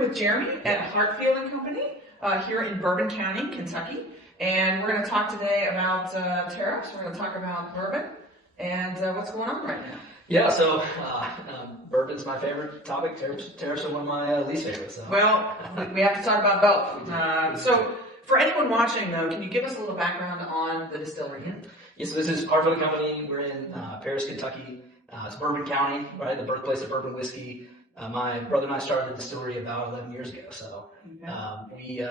with Jeremy at Hartfield and Company here in Bourbon County, Kentucky. And we're going to talk today about tariffs. We're going to talk about bourbon and what's going on right now. Yeah, so bourbon's my favorite topic. Tariffs are one of my least favorites. So. Well, we have to talk about both. So for anyone watching, though, can you give us a little background on the distillery? Yeah, so this is Hartfield and Company. We're in Paris, Kentucky. It's Bourbon County, right? The birthplace of bourbon whiskey. My brother and I started the distillery about 11 years ago. So we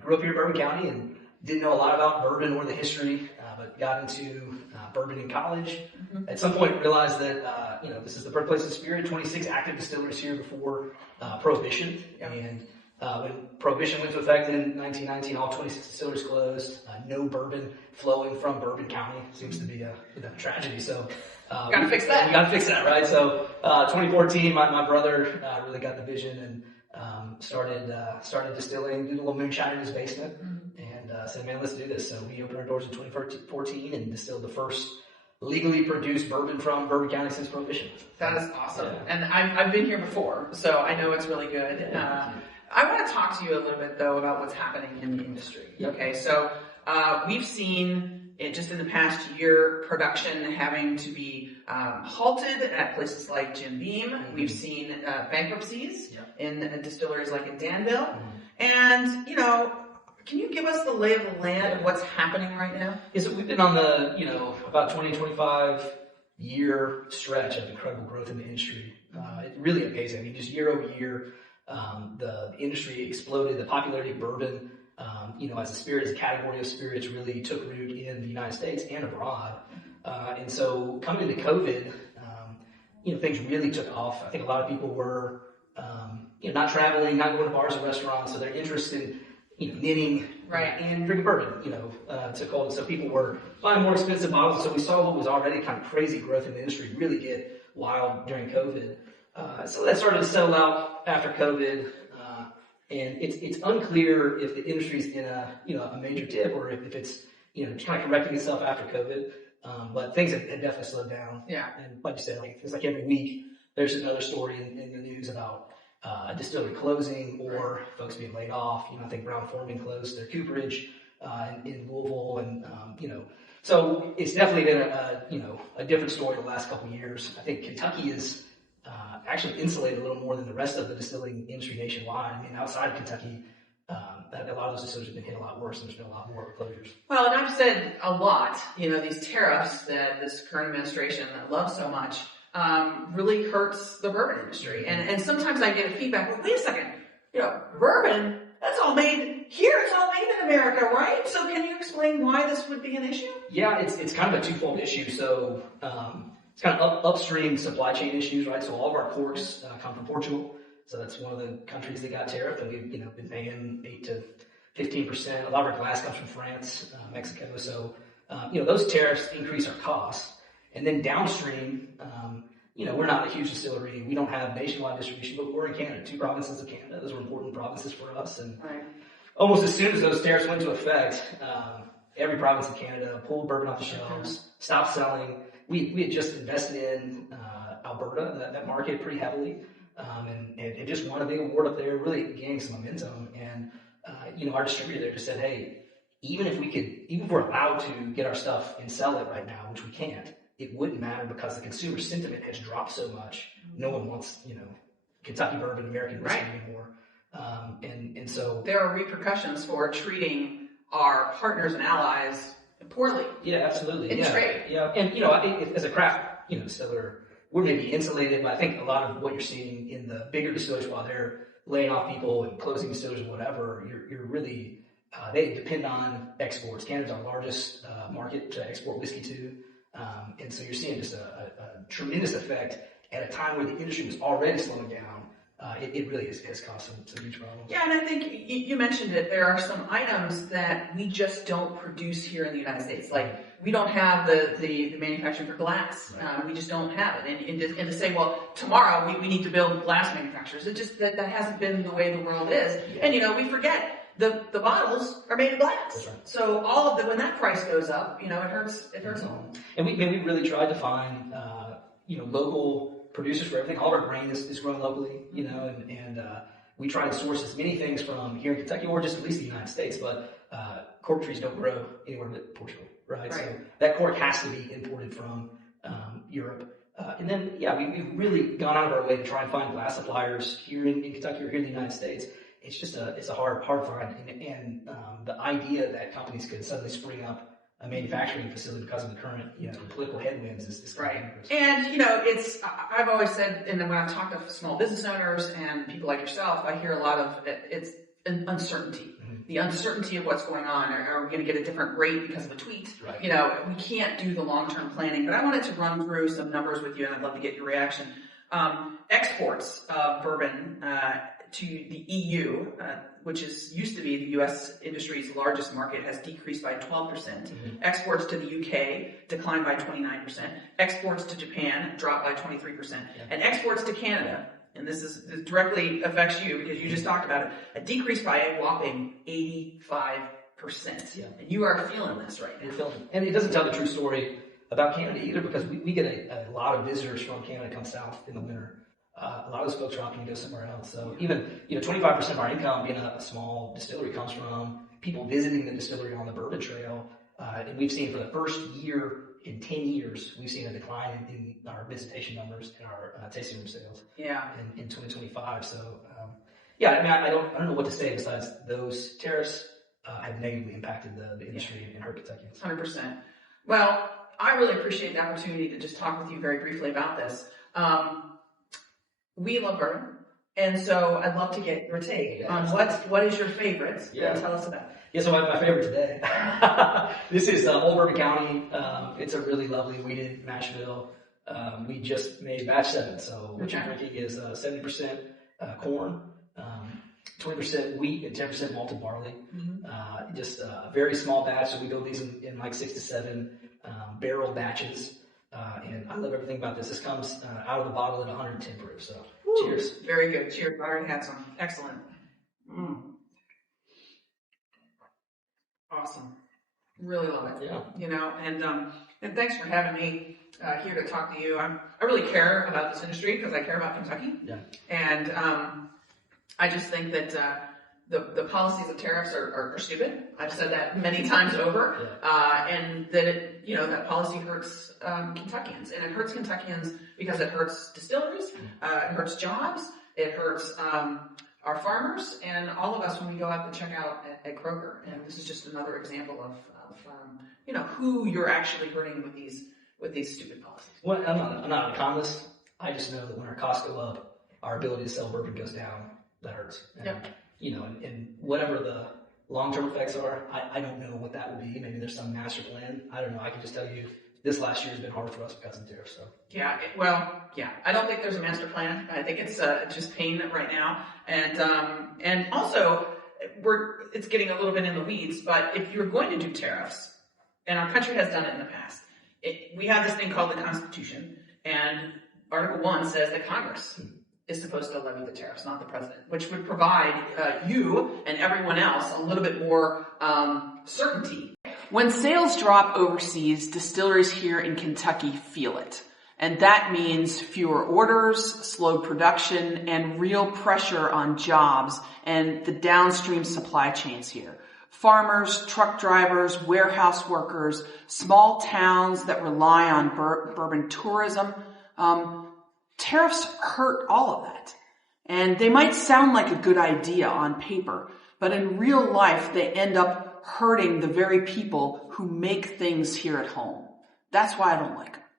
grew up here in Bourbon County and didn't know a lot about bourbon or the history, but got into bourbon in college. Mm-hmm. At some point realized that, this is the birthplace of the spirit, 26 active distilleries here before Prohibition. Yep. And when Prohibition went into effect in 1919, all 26 distilleries closed. No bourbon flowing from Bourbon County. Seems to be a tragedy. So gotta fix that. We gotta fix that, right? So 2014, my brother really got the vision and started distilling, did a little moonshine in his basement, and said, man, let's do this. So we opened our doors in 2014 and distilled the first legally produced bourbon from Bourbon County since Prohibition. That is awesome. Yeah. And I've been here before, so I know it's really good. I want to talk to you a little bit, though, about what's happening in the industry. Yep. Okay, so we've seen just in the past year production having to be halted at places like Jim Beam. Mm-hmm. We've seen bankruptcies in distilleries like in Danville. Mm-hmm. And, can you give us the lay of the land of what's happening right now? Yeah, so we've been on the, about 25 year stretch of incredible growth in the industry. It's really amazing. I mean, just year over year, the industry exploded. The popularity of bourbon, as a spirit, as a category of spirits, really took root in the United States and abroad. And so coming into COVID, things really took off. I think a lot of people were, not traveling, not going to bars and restaurants, so their interest in knitting and drinking bourbon, took hold. So people were buying more expensive bottles. So we saw what was already kind of crazy growth in the industry really get wild during COVID. So that started to settle out after COVID. And it's unclear if the industry's in a major dip or if it's, kind of correcting itself after COVID. But things have definitely slowed down. Yeah. And like you said, it's like every week there's another story in the news about a distillery closing or folks being laid off. I think Brown-Forman closed their cooperage in Louisville, and so it's definitely been a different story the last couple of years. I think Kentucky is actually insulated a little more than the rest of the distilling industry nationwide. I mean, outside of Kentucky, a lot of those distilleries have been hit a lot worse, and there's been a lot more closures. Well, and I've said a lot. These tariffs that this current administration loves so much. Really hurts the bourbon industry. And sometimes I get feedback, well, wait a second, bourbon, that's all made here, it's all made in America, right? So can you explain why this would be an issue? Yeah, it's kind of a twofold issue. So it's kind of upstream supply chain issues, right? So all of our corks come from Portugal. So that's one of the countries that got tariffed, and we've been paying 8 to 15%. A lot of our glass comes from France, Mexico. So those tariffs increase our costs. And then downstream, we're not a huge distillery. We don't have nationwide distribution, but we're in Canada, 2 provinces of Canada. Those are important provinces for us. And almost as soon as those tariffs went into effect, every province of Canada pulled bourbon off the shelves, stopped selling. We had just invested in Alberta, that market, pretty heavily, and just won a big award up there, really gaining some momentum. And our distributor there just said, hey, even if we're allowed to get our stuff and sell it right now, which we can't, it wouldn't matter because the consumer sentiment has dropped so much. No one wants, Kentucky bourbon, American whiskey anymore. And so there are repercussions for treating our partners and allies poorly. Yeah, absolutely. In trade. Yeah. And, as a craft, distiller, we're maybe insulated, but I think a lot of what you're seeing in the bigger distillers while they're laying off people and closing distillers or whatever, you're really, they depend on exports. Canada's our largest market to export whiskey to. And so you're seeing just a tremendous effect at a time where the industry was already slowing down. It really has caused some huge problems. Yeah, and I think you mentioned it. There are some items that we just don't produce here in the United States. Like, we don't have the manufacturing for glass. Right. We just don't have it. And to say, well, tomorrow we need to build glass manufacturers, it just that hasn't been the way the world is. Yeah. And, we forget the bottles are made of glass. That's right. So all of when that price goes up, it hurts all. And we really tried to find, local producers for everything. All of our grain is grown locally, and we try and source as many things from here in Kentucky, or just at least the United States, but cork trees don't grow anywhere but Portugal, right? So that cork has to be imported from Europe. And then, we've really gone out of our way to try and find glass suppliers here in Kentucky or here in the United States. It's just a hard find. And the idea that companies could suddenly spring up a manufacturing facility because of the current, political headwinds is right. And, I've always said, and then when I've talked to small business owners and people like yourself, I hear a lot of it's an uncertainty. The uncertainty of what's going on. Are we going to get a different rate because of a tweet? Right. We can't do the long-term planning. But I wanted to run through some numbers with you, and I'd love to get your reaction. Exports of bourbon to the EU, which used to be the U.S. industry's largest market, has decreased by 12%. Exports to the UK declined by 29%. Exports to Japan dropped by 23%. And exports to Canada, and this directly affects you because you just talked about it, a decrease by a whopping 85%. Yeah. And you are feeling this right now. You're feeling it. And it doesn't tell the true story about Canada either, because we get a lot of visitors from Canada come south in the winter. A lot of those folks are opting to go somewhere else. So even 25% of our income being a small distillery comes from people visiting the distillery on the Bourbon Trail. And we've seen for the first year in 10 years, we've seen a decline in our visitation numbers and our tasting room sales. Yeah. In 2025. So I don't know what to say besides those tariffs have negatively impacted the industry and hurt Kentuckians. 100%. Well, I really appreciate the opportunity to just talk with you very briefly about this. We love bourbon, and so I'd love to get your take on what is your favorite. Yeah. Tell us about it. Yeah, so my favorite today. This is Old Bourbon County. It's a really lovely wheated mash bill. We just made batch 7, so what you're drinking is 70% corn, 20% wheat, and 10% malted barley. Just a very small batch, so we build these in like 6 to 7 barrel batches. And I love everything about this. This comes out of the bottle at 110 proof. So, cheers. Very good. Cheers. I already had some. Excellent. Awesome. Really love it. Yeah. And thanks for having me here to talk to you. I really care about this industry because I care about Kentucky. Yeah. And I just think that the policies of tariffs are stupid. I've said that many times over. Yeah. And that that policy hurts Kentuckians. And it hurts Kentuckians because it hurts distilleries, it hurts jobs, it hurts our farmers, and all of us when we go out to check out at Kroger. And this is just another example of who you're actually hurting with these stupid policies. Well, I'm not an economist. I just know that when our costs go up, our ability to sell bourbon goes down. That hurts. And, and whatever the long-term effects are, I don't know what that will be. Maybe there's some master plan. I don't know. I can just tell you this last year has been hard for us because of tariffs. So. I don't think there's a master plan. I think it's just pain right now. And also, it's getting a little bit in the weeds, but if you're going to do tariffs, and our country has done it in the past, we have this thing called the Constitution, and Article 1 says that Congress is supposed to levy the tariffs, not the president, which would provide you and everyone else a little bit more certainty. When sales drop overseas, distilleries here in Kentucky feel it. And that means fewer orders, slowed production, and real pressure on jobs and the downstream supply chains here. Farmers, truck drivers, warehouse workers, small towns that rely on bourbon tourism. Tariffs hurt all of that. And they might sound like a good idea on paper, but in real life, they end up hurting the very people who make things here at home. That's why I don't like them.